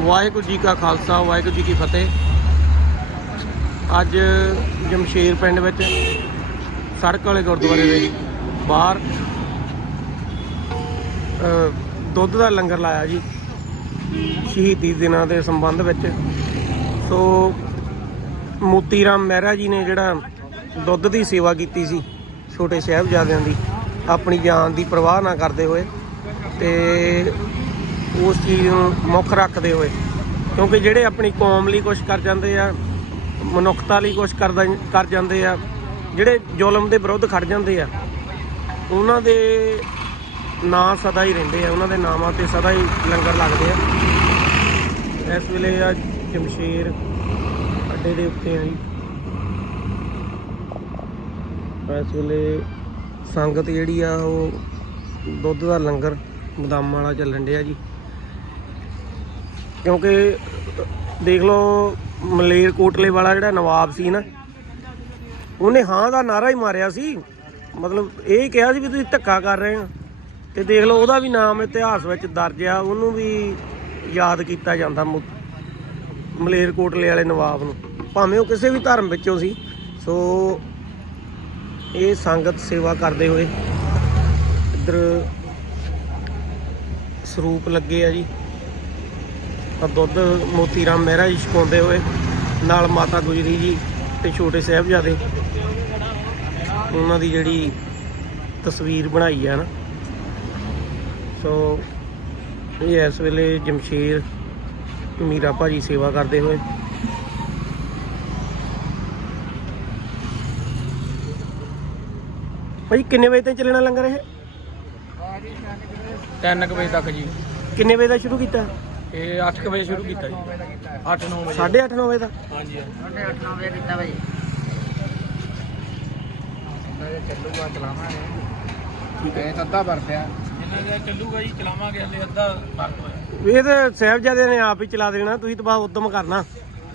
ਵਾਹਿਗੁਰੂ ਜੀ ਕਾ ਖਾਲਸਾ, ਵਾਹਿਗੁਰੂ ਜੀ ਕੀ ਫਤਿਹ। ਅੱਜ ਜਮਸ਼ੇਰ ਪਿੰਡ ਵਿੱਚ ਸੜਕ ਵਾਲੇ ਗੁਰਦੁਆਰੇ ਦੇ ਬਾਹਰ ਦੁੱਧ ਦਾ ਲੰਗਰ ਲਾਇਆ ਜੀ, ਸ਼ਹੀਦੀ ਦਿਨਾਂ ਦੇ ਸੰਬੰਧ ਵਿੱਚ। ਸੋ ਮੋਤੀ ਰਾਮ ਮਹਿਰਾ ਜੀ ਨੇ ਜਿਹੜਾ ਦੁੱਧ ਦੀ ਸੇਵਾ ਕੀਤੀ ਸੀ, ਛੋਟੇ ਸਾਹਿਬਜ਼ਾਦਿਆਂ ਦੀ, ਆਪਣੀ ਜਾਨ ਦੀ ਪਰਵਾਹ ਨਾ ਕਰਦੇ ਹੋਏ, ਤੇ ਉਸ ਚੀਜ਼ ਨੂੰ ਮੁੱਖ ਰੱਖਦੇ ਹੋਏ। ਕਿਉਂਕਿ ਜਿਹੜੇ ਆਪਣੀ ਕੌਮ ਲਈ ਕੁਝ ਕਰ ਜਾਂਦੇ ਆ, ਮਨੁੱਖਤਾ ਲਈ ਕੁਝ ਕਰਦਾ, ਕਰ ਜਾਂਦੇ ਆ, ਜਿਹੜੇ ਜ਼ੁਲਮ ਦੇ ਵਿਰੁੱਧ ਖੜ ਜਾਂਦੇ ਆ, ਉਹਨਾਂ ਦੇ ਨਾਂ ਸਦਾ ਹੀ ਰਹਿੰਦੇ ਆ, ਉਹਨਾਂ ਦੇ ਨਾਮਾਂ ਤੇ ਸਦਾ ਹੀ ਲੰਗਰ ਲੱਗਦੇ ਆ। ਇਸ ਵੇਲੇ ਆ ਜਮਸ਼ੇਰ ਅੱਡੇ ਦੇ ਉੱਤੇ ਆ ਜੀ। ਇਸ ਵੇਲੇ ਸੰਗਤ ਜਿਹੜੀ ਆ, ਉਹ ਦੁੱਧ ਦਾ ਲੰਗਰ ਬਦਾਮਾਂ ਵਾਲਾ ਚੱਲਣ ਡਿਆ ਜੀ। ਕਿਉਂਕਿ, ਦੇਖ ਲਓ, ਮਲੇਰ ਕੋਟਲੇ ਵਾਲਾ ਜਿਹੜਾ ਨਵਾਬ ਸੀ ਨਾ, ਉਹਨੇ ਹਾਂ ਦਾ ਨਾਰਾ ਹੀ ਮਾਰਿਆ ਸੀ। ਮਤਲਬ ਇਹ ਹੀ ਕਿਹਾ ਸੀ ਵੀ ਤੁਸੀਂ ਧੱਕਾ ਕਰ ਰਹੇ ਹੋ। ਤੇ ਦੇਖ ਲਓ, ਉਹਦਾ ਵੀ ਨਾਮ ਇਤਿਹਾਸ ਵਿੱਚ ਦਰਜ ਆ, ਉਹਨੂੰ ਵੀ ਯਾਦ ਕੀਤਾ ਜਾਂਦਾ ਮੁ- ਮਲੇਰ ਕੋਟਲੇ ਵਾਲੇ ਨਵਾਬ ਨੂੰ। ਭਾਵੇਂ ਉਹ ਕਿਸੇ ਵੀ ਧਰਮ ਵਿੱਚੋਂ ਸੀ। ਸੋ, ਇਹ ਸੰਗਤ ਸੇਵਾ ਕਰਦੇ ਹੋਏ ਇੱਧਰ ਸਰੂਪ ਲੱਗੇ ਆ ਜੀ। ਤਾਂ ਦੁੱਧ ਮੋਤੀ ਰਾਮ ਮਹਿਰਾ ਜੀ ਛਕਾਉਂਦੇ ਹੋਏ ਨਾਲ ਮਾਤਾ ਗੁਜਰੀ ਜੀ ਤੇ ਛੋਟੇ ਸਾਹਿਬਜ਼ਾਦੇ ਉਹਨਾਂ ਦੀ ਜਿਹੜੀ ਤਸਵੀਰ ਬਣਾਈ ਆ ਨਾ। ਸੋ ਇਹ ਇਸ ਵੇਲੇ ਜਮਸ਼ੇਰ ਮੀਰਾ ਭਾਜੀ ਸੇਵਾ ਕਰਦੇ ਹੋਏ। ਭਾਈ ਕਿੰਨੇ ਵਜੇ ਤੱਕ ਚੱਲਣਾ ਲੰਗਰ ਇਹ? 3 ਵਜੇ ਤੱਕ ਜੀ। ਕਿੰਨੇ ਵਜੇ ਦਾ ਸ਼ੁਰੂ ਕੀਤਾ? ਇਹ 8 ਵਜੇ ਸ਼ੁਰੂ ਕੀਤਾ ਜੀ। 8-9 ਵਜੇ। 8:30 9 ਵਜੇ ਦਾ ਹਾਂਜੀ ਸਾਢੇ ਅੱਠ ਨੌ ਵਜੇ ਕੀਤਾ ਭਾਈ। ਚੱਲੂਗਾ ਚਲਾਵਾਂਗੇ। ਠੀਕ ਹੈ। ਅੱਧਾ ਭਰ ਪਿਆ ਇਹਨਾਂ ਦਾ ਚੱਲੂਗਾ ਜੀ ਚਲਾਵਾਂਗੇ ਹਲੇ ਅੱਧਾ ਫ਼ਰਕ ਹੋਇਆ। ਇਹ ਤਾਂ ਸਾਹਿਬਜ਼ਾਦੇ ਨੇ ਆਪ ਹੀ ਚਲਾ ਦੇਣਾ ਤੁਸੀਂ ਤਾਂ ਬਾ ਉਦਮ ਕਰਨਾ।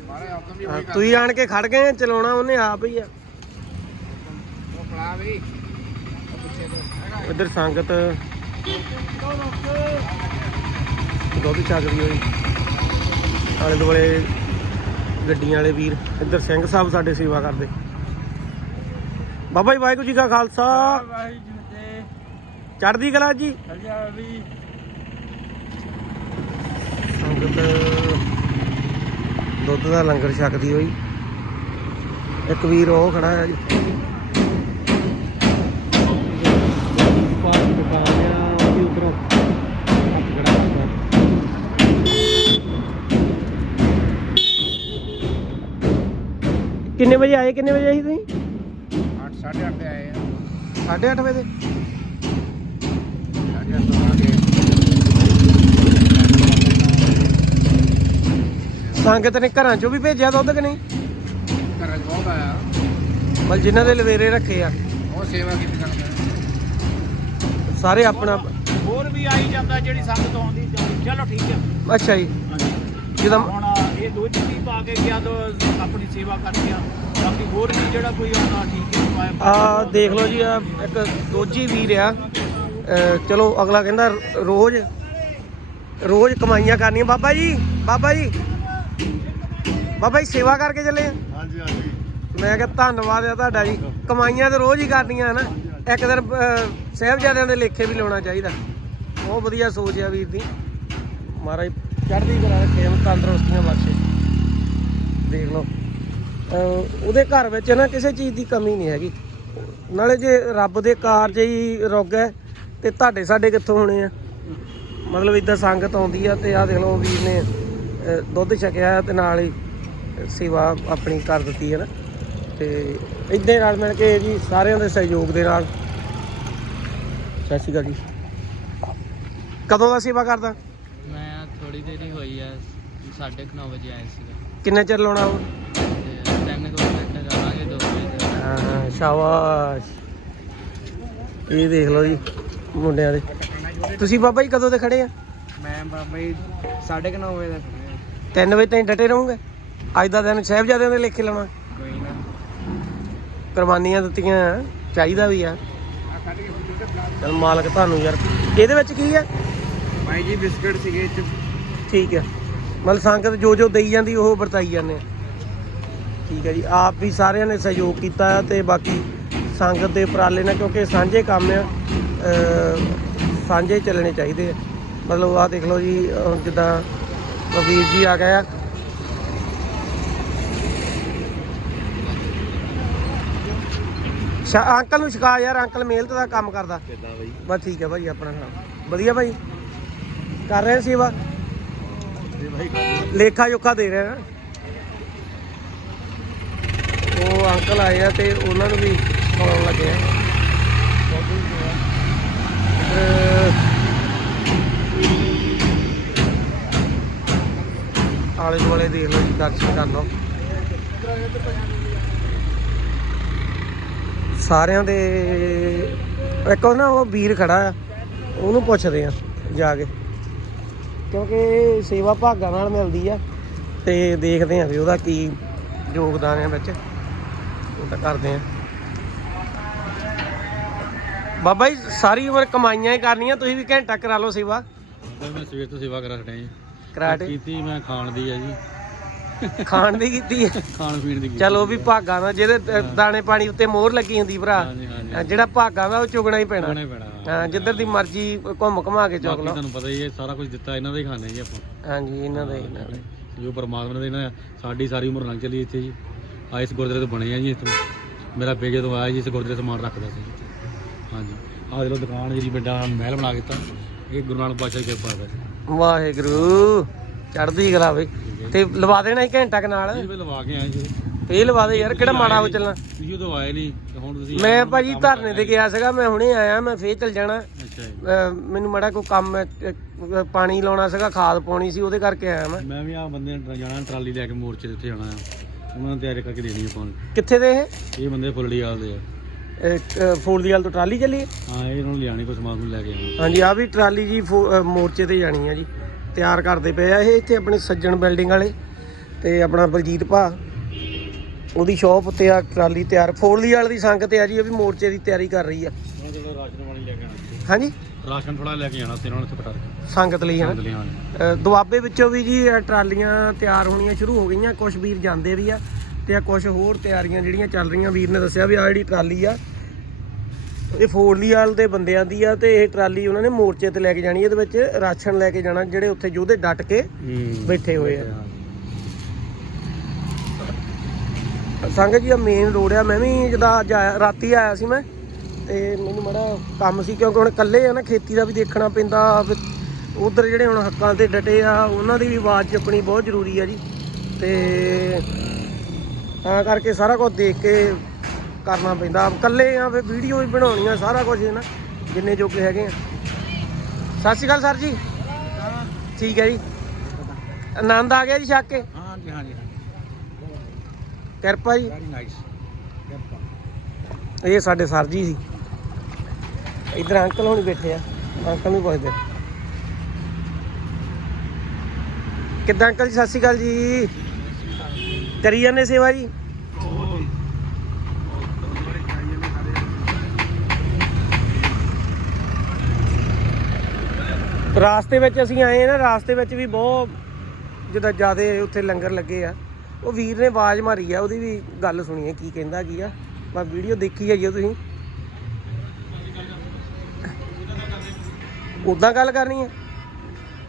ਮਾਰੇ ਵੀ ਹਾਂ, ਤੁਸੀਂ ਆਣ ਕੇ ਖੜ ਗਏ ਚਲਾਉਣਾ ਉਹਨੇ ਆਪ ਹੀ ਆ। ਉਹ ਫੜਾ ਵੀ। ਉਹ ਪਿੱਛੇ ਤੋਂ ਇੱਧਰ ਸੰਗਤ। ਦੁੱਧ ਚੱਕਦੀ ਹੋਈ। ਆਲੇ ਦੁਆਲੇ ਗੱਡੀਆਂ ਵਾਲੇ ਵੀਰ, ਇੱਧਰ ਸਿੰਘ ਸਾਹਿਬ ਸਾਡੇ ਸੇਵਾ ਕਰਦੇ। ਬਾਬਾ ਜੀ, ਵਾਹਿਗੁਰੂ ਜੀ ਕਾ ਖਾਲਸਾ। ਵਾਹਿਗੁਰੂ ਚੜ੍ਹਦੀ ਕਲਾ ਜੀ। ਸੰਗਤ ਦੁੱਧ ਦਾ ਲੰਗਰ ਛਕਦੀ ਹੋਈ। ਇੱਕ ਵੀਰ ਉਹ ਖੜਾ ਹੈ ਜੀ। ਕਿੰਨੇ ਵਜੇ ਆਏ ਕਿੰਨੇ ਵਜੇ ਆਏ ਸੀ ਤੁਸੀਂ? 8 ਸਾਢੇ ਅੱਠ ਤੇ ਆਏ ਆ। 8:30 ਵਜੇ? ਤੋਂ ਆ ਗਏ ਸੰਗਤ ਨੇ ਘਰਾਂ ਚੋਂ ਵੀ ਭੇਜਿਆ ਦੁੱਧ ਕਿ ਨਹੀਂ? ਘਰਾਂ 'ਚ ਬਹੁਤ ਆਇਆ। ਬਲ ਜਿਨ੍ਹਾਂ ਦੇ ਲਵੇਰੇ ਰੱਖੇ ਆ। ਉਹ ਸੇਵਾ ਕੀਤੀ ਕਰਦਾ ਸਾਰੇ ਆਪਣਾ ਹੋਰ ਵੀ ਆਈ ਜਾਂਦਾ ਜਿਹੜੀ ਸੰਗਤ ਆਉਂਦੀ ਜਾਂਦੀ ਚਲੋ ਠੀਕ ਹੈ ਅੱਛਾ ਜੀ। ਜਦੋਂ ਹੁਣ ਇਹ ਦੋ ਵੀ ਪਾ ਕੇ ਗਿਆ ਤਾਂ ਆਪਣੀ ਸੇਵਾ ਕਰਦੇ ਆ। ਬਾਕੀ ਹੋਰ ਵੀ ਜਿਹੜਾ ਕੋਈ ਆਉਂਦਾ ਠੀਕ ਹੈ ਆ ਦੇਖ ਲਓ ਜੀ ਆ ਇੱਕ ਦੋਜੀ ਵੀਰ ਆ। ਚਲੋ ਅਗਲਾ ਕਹਿੰਦਾ ਰੋਜ਼ ਰੋਜ਼ ਕਮਾਈਆਂ ਕਰਨੀਆਂ। ਬਾਬਾ ਜੀ ਬਾਬਾ ਜੀ। ਬਾਬਾ ਜੀ ਸੇਵਾ ਕਰਕੇ ਚੱਲੇ ਆ। ਹਾਂਜੀ ਹਾਂਜੀ। ਮੈਂ ਕਿਹਾ ਧੰਨਵਾਦ ਆ ਤੁਹਾਡਾ ਜੀ। ਕਮਾਈਆਂ ਤਾਂ ਰੋਜ਼ ਹੀ ਕਰਨੀਆਂ ਹਨਾ। ਇੱਕ ਦਿਨ ਸਾਹਿਬਜ਼ਾਦਿਆਂ ਦੇ ਲੇਖੇ ਵੀ ਲਾਉਣਾ ਚਾਹੀਦਾ। ਬਹੁਤ ਵਧੀਆ ਸੋਚ ਆ ਵੀਰ ਦੀ। ਮਹਾਰਾਜ ਚੜ੍ਹਦੀ ਕਲਾ ਰੱਖੇ ਉਹਨੂੰ ਤੰਦਰੁਸਤੀਆਂ ਬਖਸ਼ੇ ਦੇਖ ਲਓ। ਉਹਦੇ ਘਰ ਵਿੱਚ ਨਾ ਕਿਸੇ ਚੀਜ਼ ਦੀ ਕਮੀ ਨਹੀਂ ਹੈਗੀ। ਨਾਲੇ ਜੇ ਰੱਬ ਦੇ ਕਾਰਜ ਹੀ ਰੁੱਗ ਹੈ, ਤੇ ਤੁਹਾਡੇ ਸਾਡੇ ਕਿੱਥੋਂ ਹੋਣੇ ਆ? ਮਤਲਬ ਇਦਾਂ ਸੰਗਤ ਆਉਂਦੀ ਆ ਤੇ ਆ ਦੇਖ ਲਓ ਵੀਰ ਨੇ ਦੁੱਧ ਛਕਿਆ ਤੇ ਨਾਲ ਹੀ ਸੇਵਾ ਆਪਣੀ ਕਰ ਦਿੱਤੀ ਹੈ ਨਾ। ਤੇ ਇਦਾਂ ਨਾਲ ਮਿਲ ਕੇ ਜੀ ਸਾਰਿਆਂ ਦੇ ਸਹਿਯੋਗ ਦੇ ਨਾਲ। ਸਤਿ ਸ਼੍ਰੀ ਅਕਾਲ ਜੀ। ਕਦੋਂ ਦਾ ਸੇਵਾ ਕਰਦਾ? ਦੇਰ ਹੀ। ਹੋਈ ਆ 9:30 ਵਜੇ ਸੀਗਾ। ਕਿੰਨੇ ਚਿਰ ਲਾਉਣਾ ਉਹ? ਤੇ ਤਿੰਨ ਕੁ ਵਜੇ ਤੱਕ ਜਾਵਾਂਗੇ 2 ਵਜੇ ਤੱਕ। ਹਾਂ ਹਾਂ ਸ਼ਾਬਾਸ਼। ਇਹ ਦੇਖ ਲਓ ਜੀ ਮੁੰਡਿਆਂ ਦੇ। ਤੁਸੀਂ ਬਾਬਾ ਜੀ ਕਦੋਂ ਦੇ ਖੜੇ ਆ? ਮੈਂ ਬਾਬਾ ਜੀ 9:30 ਵਜੇ ਦਾ ਖੜਾ 3 ਵਜੇ ਤਾਈਂ ਡਟੇ ਰਹੋਗੇ? ਅੱਜ ਦਾ ਦਿਨ ਸਾਹਿਬਜ਼ਾਦਿਆਂ ਦੇ ਲੇਖੇ ਲਾਉਣਾ। ਕੋਈ ਨਾ। ਕੁਰਬਾਨੀਆਂ ਦਿੱਤੀਆਂ ਚਾਹੀਦਾ ਵੀ ਆ। ਚਲ ਮਾਲਕ ਤੁਹਾਨੂੰ ਯਾਰ। ਇਹਦੇ ਵਿੱਚ ਕੀ ਆ? ਭਾਈ ਜੀ ਬਿਸਕਟ ਸੀਗੇ ਇਹ 'ਚ ਠੀਕ ਆ ਮਤਲਬ ਸੰਗਤ ਜੋ ਜੋ ਦੇਈ ਜਾਂਦੀ ਉਹ ਵਰਤਾਈ ਜਾਂਦੇ ਆ। ਠੀਕ ਹੈ ਜੀ। ਆਪ ਵੀ ਸਾਰਿਆਂ ਨੇ ਸਹਿਯੋਗ ਕੀਤਾ ਹੈ ਤੇ ਬਾਕੀ ਸੰਗਤ ਦੇ ਉਪਰਾਲੇ ਨਾਲ ਕਿਉਂਕਿ ਸਾਂਝੇ ਕੰਮ ਆ ਸਾਂਝੇ ਚੱਲਣੇ ਚਾਹੀਦੇ ਆ। ਮਤਲਬ ਆਹ ਦੇਖ ਲਓ ਜੀ ਜਿੱਦਾਂ ਵੀਰ ਜੀ ਆ ਗਏ ਆ। ਸ਼ਾ ਅੰਕਲ ਨੂੰ ਛਕਾ ਯਾਰ ਅੰਕਲ ਮਿਹਨਤ ਦਾ ਕੰਮ ਕਰਦਾ। ਕਿੱਦਾਂ ਬਈ? ਬਸ ਠੀਕ ਹੈ ਭਾਈ ਆਪਣਾ ਕੰਮ ਵਧੀਆ ਭਾਈ। ਕਰ ਰਹੇ ਸੇਵਾ? ਜੀ ਭਾਈ ਲੇਖਾ ਜੋਖਾ ਦੇ ਰਹੇ। ਆ ਉਹ ਅੰਕਲ ਆਏ ਆ ਤੇ ਉਹਨਾਂ ਨੂੰ ਵੀ ਖਾਣ ਲੱਗੇ ਆ। ਆਲੇ ਦੁਆਲੇ ਦੇਖ ਲਓ ਜੀ, ਦਰਸ਼ਨ ਕਰ ਲਓ। ਸਾਰਿਆਂ ਦੇ, ਇੱਕ ਉਹ ਨਾ, ਉਹ ਵੀਰ ਖੜਾ ਆ। ਉਹਨੂੰ ਪੁੱਛਦੇ ਆ ਜਾ ਕੇ। ਕਿਉਂਕਿ ਸੇਵਾ ਭਾਗਾਂ ਨਾਲ ਮਿਲਦੀ ਆ ਤੇ ਦੇਖਦੇ ਆ ਵੀ ਉਹਦਾ ਕੀ ਯੋਗਦਾਨ ਹੈ ਵਿੱਚ। ਉਹ ਤਾਂ ਕਰਦੇ ਆ। ਬਾਬਾ ਜੀ ਸਾਰੀ ਉਮਰ ਕਮਾਈਆਂ ਹੀ ਕਰਨੀਆਂ ਤੁਸੀਂ ਵੀ ਘੰਟਾ ਕਰਾ ਲਓ ਸੇਵਾ। ਮੈਂ ਸਵੇਰ ਤੋਂ ਸੇਵਾ ਕਰਾ ਛੜਿਆ ਜੀ। ਕਰਾ ਕੇ ਕੀਤੀ ਮੈਂ ਖਾਣ ਦੀ ਆ ਜੀ। ਖਾਣ ਦੀ ਕੀਤੀ ਹੈ। ਖਾਣ ਪੀਣ ਦੀ ਕੀਤੀ ਚਲੋ ਵੀ ਭਾਗਾਂ ਦਾ ਜਿਹਦੇ ਦਾਣੇ ਪਾਣੀ ਉੱਤੇ ਮੋਹਰ ਲੱਗੀ ਹੁੰਦੀ ਭਰਾ। ਹਾਂਜੀ ਹਾਂਜੀ ਅ, ਜਿਹੜਾ ਭਾਗਾਂ ਦਾ ਉਹ ਚੁਗਣਾ ਹੀ ਪੈਣਾ। ਖਾਣਾ ਹੀ ਪੈਣਾ ਹਾਂ। ਜਿੱਧਰ ਦੀ ਮਰਜ਼ੀ ਘੁੰਮ ਘਮਾ ਕੇ ਚੁਗ ਬਾਕੀ ਲਓ। ਤੁਹਾਨੂੰ ਪਤਾ ਹੀ ਹੈ ਸਾਰਾ ਕੁਝ ਦਿੱਤਾ ਇਹਨਾਂ ਦਾ ਹੀ ਖਾਣੇ ਜੀ ਆਪਾਂ। ਹਾਂਜੀ ਇਹਨਾਂ ਦੇ ਇਹਨਾਂ ਦੇ ਜੋ ਪਰਮਾਤਮਾ ਨੇ ਇਹਨਾਂ ਸਾਡੀ ਸਾਰੀ ਉਮਰ ਲੰਘ ਚਲੀ ਇੱਥੇ ਜੀ। ਆ ਇਸ ਗੁਰਦੁਆਰੇ ਤੋਂ ਬਣੇ ਆ ਜੀ ਇੱਥੋਂ। ਮੇਰਾ ਪੇਜ ਤੋਂ ਆਇਆ ਜੀ ਇਸ ਗੁਰਦੁਆਰੇ ਸਮਾਨ ਰੱਖਦਾ ਸੀ। ਹਾਂਜੀ। ਆਹ ਦੇਖੋ ਦੁਕਾਨ ਜਿਹੜੀ ਵੱਡਾ ਮਹਿਲ ਬਣਾ ਕੇ ਦਿੱਤਾ। ਇਹ ਗੁਰੂ ਨਾਨਕ ਪਾਤਸ਼ਾਹ ਦੀ ਕਿਰਪਾ ਹੈ। ਵਾਹਿਗੁਰੂ। ਚੜ੍ਹਦੀ ਕਲਾ ਬਈ। ਤੇ ਲਵਾ ਦੇਣਾ ਸੀ ਘੰਟਾ ਕੁ ਨਾਲ? ਇਹ ਵੀ ਲਵਾ ਕੇ ਆਏ ਜੀ ਲਵਾ ਦੇ ਯਾਰ ਕਿਹੜਾ ਮਾੜਾ ਹੋ ਚੱਲਣਾ? ਤੁਸੀਂ ਉਦੋਂ ਆਏ ਨਹੀਂ ਤੇ ਹੁਣ ਤੁਸੀਂ ਮੈਂ ਭਾਜੀ ਧਰਨੇ ਤੇ ਗਿਆ ਸੀਗਾ ਮੈਂ ਹੁਣੇ ਆਇਆ ਮੈਂ ਫੇਰ ਚੱਲ ਜਾਣਾ। ਅੱਛਾ ਜੀ। ਅਹ ਮੈਨੂੰ ਮਾੜਾ ਕੋਈ ਕੰਮ ਹੈ, ਅਹ ਪਾਣੀ ਲਾਉਣਾ ਸੀਗਾ ਖਾਦ ਪਾਉਣੀ ਸੀ ਉਹਦੇ ਕਰਕੇ ਆਇਆ ਮੈਂ। ਮੈਂ ਵੀ ਆ ਬੰਦੇ ਨੇ ਜਾਣਾ ਟਰਾਲੀ ਲੈ ਕੇ ਮੋਰਚੇ ਦੇ ਉੱਤੇ ਜਾਣਾ ਆ। ਉਹਨਾਂ ਨੇ ਤਿਆਰੀ ਕਰਕੇ ਦੇਣੀ ਆਪਾਂ ਨੂੰ। ਕਿੱਥੇ ਦੇ ਇਹ? ਇਹ ਬੰਦੇ ਫੁੱਲੜੀ ਵਾਲੇ ਆ। ਫੂਲ ਦੀ ਗੱਲ ਤੋਂ ਟਰਾਲੀ ਚੱਲੀ? ਹੈ? ਹਾਂ ਇਹ ਇਹਨਾਂ ਨੂੰ ਲਿਆਣੀ ਕੋਈ ਸਮਾਨ ਨੂੰ ਲੈ ਕੇ ਆਉਣਾ। ਹਾਂਜੀ ਆ ਵੀ ਟਰਾਲੀ ਜੀ ਫੋ- ਅਹ ਮੋਰਚੇ ਤੇ ਜਾਣੀ ਆ ਜੀ। ਤਿਆਰ ਕਰਦੇ ਪਏ ਆ ਇਹ ਇੱਥੇ ਆਪਣੇ ਸੱਜਣ ਬਿਲਡਿੰਗ ਵਾਲੇ ਤੇ ਆਪਣਾ ਬਲਜੀਤ ਭਾ। ਉਹਦੀ ਸ਼ਾਪ ਉੱਤੇ ਆ ਟਰਾਲੀ ਤਿਆਰ। ਫੋਰਲੀ ਵਾਲੇ ਦੀ ਸੰਗਤ ਆ ਜੀ ਇਹ ਵੀ ਮੋਰਚੇ ਦੀ ਤਿਆਰੀ ਕਰ ਰਹੀ ਆ। ਹਾਂਜੀ? ਰਾਸ਼ਨ ਥੋੜਾ ਲੈ ਕੇ ਆਣਾ ਤੇ ਉਹਨਾਂ ਨੂੰ ਸੰਗਤ ਲਈ ਹਨਾ ਦੁਆਬੇ ਵਿੱਚੋਂ ਵੀ ਜੀ ਟਰਾਲੀਆਂ ਤਿਆਰ ਹੋਣੀਆਂ ਸ਼ੁਰੂ ਹੋ ਗਈਆਂ। ਕੁਝ ਵੀਰ ਜਾਂਦੇ ਵੀ ਆ ਤੇ ਆ ਕੁਝ ਹੋਰ ਤਿਆਰੀਆਂ ਜਿਹੜੀਆਂ ਚੱਲ ਰਹੀਆਂ। ਵੀਰ ਨੇ ਦੱਸਿਆ ਵੀ ਆ ਜਿਹੜੀ ਟਰਾਲੀ ਆ ਇਹ ਫੋਰਲੀ ਵਾਲ ਦੇ ਬੰਦਿਆਂ ਦੀ ਆ ਤੇ ਇਹ ਟਰਾਲੀ ਉਹਨਾਂ ਨੇ ਮੋਰਚੇ ਤੇ ਲੈ ਕੇ ਜਾਣੀ ਇਹਦੇ ਵਿੱਚ ਰਾਸ਼ਨ ਲੈ ਕੇ ਜਾਣਾ ਜਿਹੜੇ ਉੱਥੇ ਯੋਧੇ ਡਟ ਕੇ ਬੈਠੇ ਹੋਏ ਆ। ਸੰਗਤ ਜੀ ਆ ਮੇਨ ਰੋਡ ਆ ਮੈਂ ਵੀ ਜਦਾ ਰਾਤੀ ਆਇਆ ਸੀ ਮੈਂ ਤੇ ਮੈਨੂੰ ਬੜਾ ਕੰਮ ਸੀ ਕਿਉਂਕਿ ਹੁਣ ਇਕੱਲੇ ਆ ਨਾ ਖੇਤੀ ਦਾ ਵੀ ਦੇਖਣਾ ਪੈਂਦਾ ਉਧਰ ਜਿਹੜੇ ਹੁਣ ਹੱਕਾਂ ਤੇ ਡਟੇ ਆ ਉਹਨਾਂ ਦੀ ਵੀ ਆਵਾਜ਼ ਚੱਕਣੀ ਬਹੁਤ ਜ਼ਰੂਰੀ ਆ ਜੀ। ਤੇ ਤਾਂ ਕਰਕੇ ਸਾਰਾ ਕੁਝ ਦੇਖ ਕੇ ਕਰਨਾ ਪੈਂਦਾ। ਇਕੱਲੇ ਆ ਫਿਰ ਵੀਡੀਓ ਵੀ ਬਣਾਉਣੀਆਂ ਸਾਰਾ ਕੁਝ ਹੈ ਨਾ ਜਿੰਨੇ ਜੋਗੇ ਹੈਗੇ ਆ। ਸਤਿ ਸ਼੍ਰੀ ਅਕਾਲ ਸਰ ਜੀ। ਠੀਕ ਹੈ ਜੀ। ਆਨੰਦ ਆ ਗਿਆ ਜੀ ਛੱਕ ਕੇ? ਹਾਂ ਜੀ ਹਾਂ ਜੀ ਕਿਰਪਾ ਜੀ। ਵੈਰੀ ਨਾਈਸ ਇਹ ਸਾਡੇ ਸਰ ਜੀ ਸੀ। ਇਧਰ ਅੰਕਲ ਹੋਣੀ ਬੈਠੇ ਆ। ਅੰਕਲ ਨੂੰ ਪੁੱਛਦੇ। ਕਿੱਦਾਂ ਅੰਕਲ ਜੀ ਸਤਿ ਸ਼੍ਰੀ ਅਕਾਲ ਜੀ। ਕਰੀ ਜਾਂਦੇ ਸੇਵਾ ਜੀ? ਰਾਸਤੇ ਵਿੱਚ ਅਸੀਂ ਆਏ ਆ ਨਾ, ਰਾਸਤੇ ਵਿੱਚ ਵੀ ਬਹੁਤ ਜਿੱਦਾਂ ਜ਼ਿਆਦਾ ਉੱਥੇ ਲੰਗਰ ਲੱਗੇ ਆ। ਉਹ ਵੀਰ ਨੇ ਆਵਾਜ਼ ਮਾਰੀ ਆ, ਉਹਦੀ ਵੀ ਗੱਲ ਸੁਣੀ ਹੈ ਕੀ ਕਹਿੰਦਾ, ਕੀ ਆ। ਮੈਂ ਵੀਡੀਓ ਦੇਖੀ ਜਾਈਓ ਤੁਸੀਂ। ਉਦਾਂ ਗੱਲ ਕਰਨੀ ਹੈ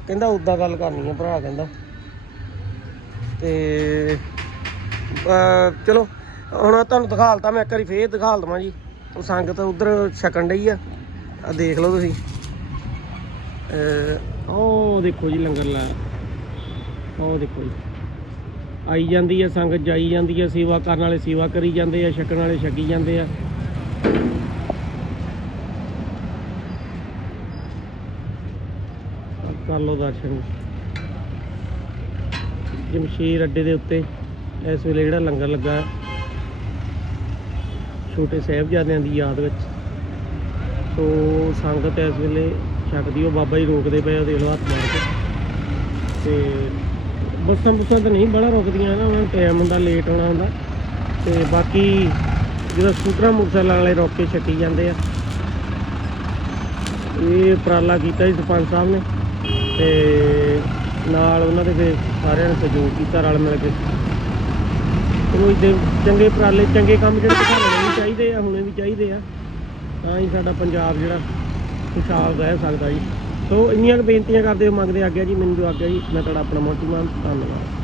ਕਹਿੰਦਾ ਉਦਾਂ ਗੱਲ ਕਰਨੀ ਹੈ ਭਰਾ ਕਹਿੰਦਾ। ਤੇ, ਅਹ, ਚਲੋ, ਹੁਣ ਤੁਹਾਨੂੰ ਦਿਖਾਲਤਾ, ਮੈਂ ਇੱਕ ਵਾਰੀ ਫੇਰ ਦਿਖਾਲ ਦਵਾਂ ਜੀ। ਉਹ ਸੰਗਤ ਉਧਰ ਛਕਣ ਡਈ ਆ। ਆ ਦੇਖ ਲਓ ਤੁਸੀਂ। ਉਹ ਦੇਖੋ ਜੀ ਲੰਗਰ ਲਾ। ਉਹ ਦੇਖੋ ਜੀ। ਆਈ ਜਾਂਦੀ ਹੈ ਸੰਗਤ ਜਾਈ ਜਾਂਦੀ ਹੈ ਸੇਵਾ ਕਰਨ ਵਾਲੇ ਸੇਵਾ ਕਰੀ ਜਾਂਦੇ ਆ ਛਕਣ ਵਾਲੇ ਛਕੀ ਜਾਂਦੇ ਆ। ਕਰ ਲਓ ਦਰਸ਼ਨ। ਜਮਸ਼ੀਰ ਅੱਡੇ ਦੇ ਉੱਤੇ ਇਸ ਵੇਲੇ ਜਿਹੜਾ ਲੰਗਰ ਲੱਗਾ ਹੈ, ਛੋਟੇ ਸਾਹਿਬਜ਼ਾਦਿਆਂ ਦੀ ਯਾਦ ਵਿੱਚ। ਸੋ ਸੰਗਤ ਇਸ ਵੇਲੇ ਛਕਦੀ, ਉਹ ਬਾਬਾ ਜੀ ਰੋਕਦੇ ਪਏ ਆ, ਦੇਖ ਲਓ ਹੱਥ ਮਾਰ ਕੇ। ਤੇ ਬੱਸਾਂ ਬੁੱਸਾਂ ਤਾਂ ਨਹੀਂ, ਬੜਾ ਰੁਕਦੀਆਂ ਨਾ, ਉਹਨਾਂ ਨੂੰ ਟਾਈਮ ਹੁੰਦਾ ਲੇਟ ਹੋਣਾ ਹੁੰਦਾ। ਤੇ ਬਾਕੀ ਜਦੋਂ ਸਕੂਟਰਾਂ, ਮੋਟਰਸਾਈਕਲਾਂ ਵਾਲੇ ਰੋਕ ਕੇ ਛੱਕੀ ਜਾਂਦੇ ਆ। ਇਹ ਉਪਰਾਲਾ ਕੀਤਾ ਜੀ ਸਰਪੰਚ ਸਾਹਿਬ ਨੇ। ਤੇ ਨਾਲ ਉਹਨਾਂ ਦੇ ਫਿਰ ਸਾਰਿਆਂ ਨੇ ਸਹਿਯੋਗ ਕੀਤਾ ਰਲ ਮਿਲ ਕੇ। ਚਲੋ ਇੱਦਾਂ ਚੰਗੇ ਉਪਰਾਲੇ, ਚੰਗੇ ਕੰਮ ਜਿਹੜੇ ਦਿਖਾਉਣੇ ਚਾਹੀਦੇ ਆ, ਹੁਣੇ ਵੀ ਚਾਹੀਦੇ ਆ। ਤਾਂ ਹੀ ਸਾਡਾ ਪੰਜਾਬ ਜਿਹੜਾ ਖੁਸ਼ਹਾਲ ਰਹਿ ਸਕਦਾ ਜੀ। ਸੋ ਇੰਨੀਆਂ ਕੁ ਬੇਨਤੀਆਂ ਕਰਦੇ ਹੋ ਮੰਗਦੇ ਆਗਿਆ ਜੀ, ਮੈਨੂੰ ਜੋ ਆਗਿਆ ਜੀ, ਮੈਂ ਤੁਹਾਡਾ ਆਪਣਾ ਮੋਟੀ ਮਾਨ ਧੰਨਵਾਦ।